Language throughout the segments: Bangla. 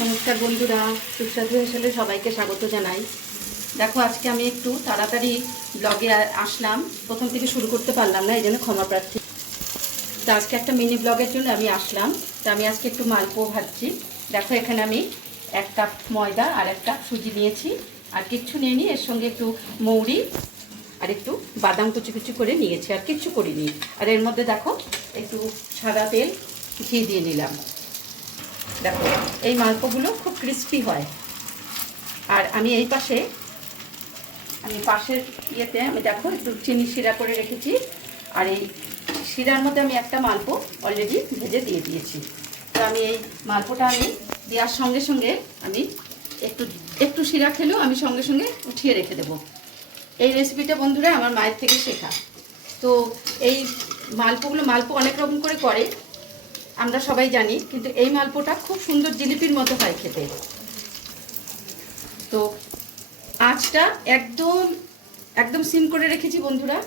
নমস্কার বন্ধুরা, সুস্বাদু হেসেলে সবাইকে স্বাগত জানাই। দেখো, আজকে আমি একটু তাড়াতাড়ি ব্লগে আসলাম। প্রথম থেকে শুরু করতে পারলাম না, এই জন্য ক্ষমা প্রার্থী। তো আজকে একটা মিনি ব্লগের জন্য আমি আসলাম। তো আমি আজকে একটু মালপো ভাজছি। দেখো, এখানে আমি এক কাপ ময়দা আর এক কাপ সুজি নিয়েছি। আর কিচ্ছু নিয়ে এর সঙ্গে একটু মৌরি আর একটু বাদাম কুচি কুচি করে নিয়েছি। আর কিচ্ছু করিনি। আর এর মধ্যে দেখো, একটু সাদা তেল ঘি দিয়ে নিলাম। দেখো, এই মালপোগুলো খুব ক্রিস্পি হয়। আর আমি এই পাশে, আমি পাশের ইয়েতে আমি দেখো একটু চিনি শিরা করে রেখেছি। আর এই শিরার মধ্যে আমি একটা মালপো অলরেডি ভেজে দিয়ে দিয়েছি। তো আমি এই মালপোটা আমি দেওয়ার সঙ্গে সঙ্গে আমি একটু একটু শিরা খেলেও আমি সঙ্গে সঙ্গে উঠিয়ে রেখে দেবো। এই রেসিপিটা বন্ধুরা আমার মায়ের থেকে শেখা। তো এই মালপোগুলো, মালপো অনেক রকম করে করে আমরা সবাই জানি, কিন্তু এই মালপোটা খুব সুন্দর জিলিপির মতো হয় খেতে। তো আঁচটা একদম একদম সিম করে রেখেছি বন্ধুরা।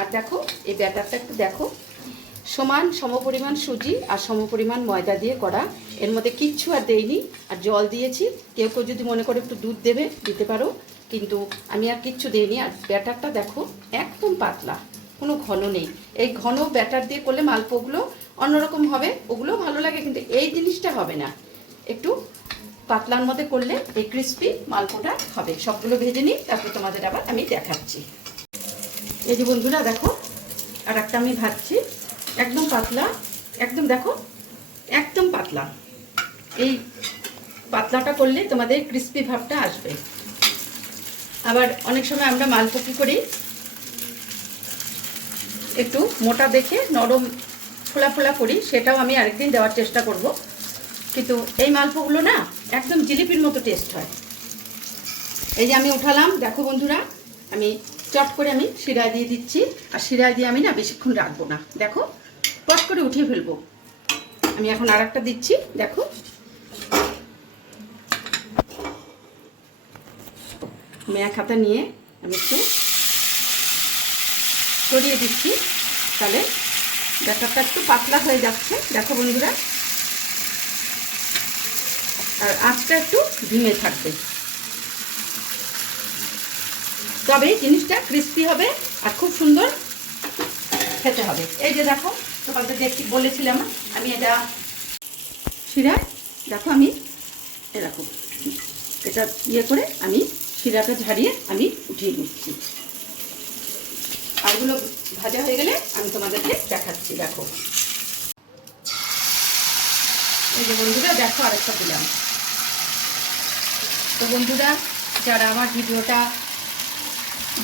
আর দেখো, এই ব্যাটারটা একটু দেখো। সমান, সমপরিমাণ সুজি আর সমপরিমাণ ময়দা দিয়ে করা। এর মধ্যে কিচ্ছু আর দেইনি। আর জল দিয়েছি। কেউ কেউ যদি মনে করে একটু দুধ দেবে, দিতে পারো। কিন্তু আমি আর কিচ্ছু দিইনি। আর ব্যাটারটা দেখো, একদম পাতলা। কোনো ঘন নেই। এই ঘন ব্যাটার দিয়ে করলে মালপোগুলো অন্যরকম হবে, ওগুলো ভালো লাগে, কিন্তু এই জিনিসটা হবে না। একটু পাতলার মধ্যে করলে এই ক্রিস্পি মালপোটা হবে। সবগুলো ভেজে নিই, তারপর তোমাদের আবার আমি দেখাচ্ছি। এই যে বন্ধুরা, দেখো, আর একটা আমি ভাজছি। একদম পাতলা, একদম দেখো, একদম পাতলা। এই পাতলাটা করলে তোমাদের ক্রিস্পি ভাবটা আসবে। আবার অনেক সময় আমরা মালপো করি, একটু মোটা দেখে নরম ফোলা ফোলা করি, সেটাও আমি আরেকদিন দেওয়ার চেষ্টা করব। কিন্তু এই মালপোগুলো না একদম জিলিপির মতো টেস্ট হয়। এই যে আমি উঠালাম, দেখো বন্ধুরা, আমি চট করে আমি শিরায় দিয়ে দিচ্ছি। আর শিরায় দিয়ে আমি না বেশিক্ষণ রাখব না। দেখো, পট করে উঠিয়ে ফেলব। আমি এখন আর দিচ্ছি, দেখো। মেয়া খাতা নিয়ে আমি একটু সরিয়ে দিচ্ছি। তাহলে ব্যাটারটা একটু পাতলা হয়ে যাচ্ছে। দেখো বন্ধুরা। আর আঁচটা একটু ধিমে থাকবে। তবে জিনিসটা ক্রিস্পি হবে আর খুব সুন্দর খেতে হবে। এই যে দেখো তোমাদের দেখি বলেছিলাম, আমি এটা শিরায় দেখো আমি এরকম এটা ইয়ে করে আমি শিরাটা ঝাড়িয়ে আমি উঠিয়ে নিচ্ছি। আরগুলো ভাজা হয়ে গেলে আমি তোমাদেরকে দেখাচ্ছি, দেখো। এই যে বন্ধুরা, দেখো আরেকটা দিলাম। তো বন্ধুরা, যারা আমার ভিডিওটা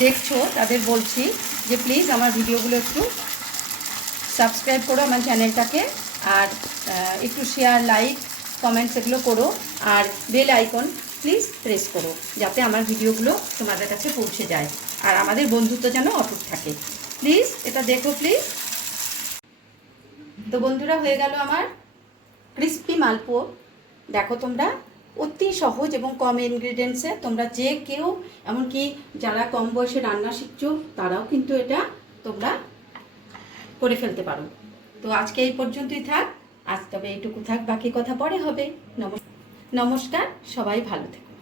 দেখছ, তাদের বলছি যে প্লিজ আমার ভিডিওগুলো একটু সাবস্ক্রাইব করো আমার চ্যানেলটাকে আর একটু শেয়ার লাইক কমেন্টস এগুলো করো। আর বেল আইকন প্লিজ প্রেস করো, যাতে আমার ভিডিওগুলো তোমাদের কাছে পৌঁছে যায়। আর আমাদের বন্ধুত্ব যেন অটুট থাকে। প্লিজ এটা দেখো প্লিজ তো বন্ধুরা, হয়ে গেল আমার ক্রিস্পি মালপো দেখো তোমরা, অতি সহজ এবং কম ইনগ্রিডিয়েন্টসে তোমরা যে কেউ, এমনকি যারা কম বয়সে রান্না শিখছো, তারাও কিন্তু এটা তোমরা করে ফেলতে পারো। তো আজকে এই পর্যন্তই থাক। আজ তবে এইটুকু থাক, বাকি কথা পরে হবে। নমস্কার। নমস্কার সবাই ভালো থেকো।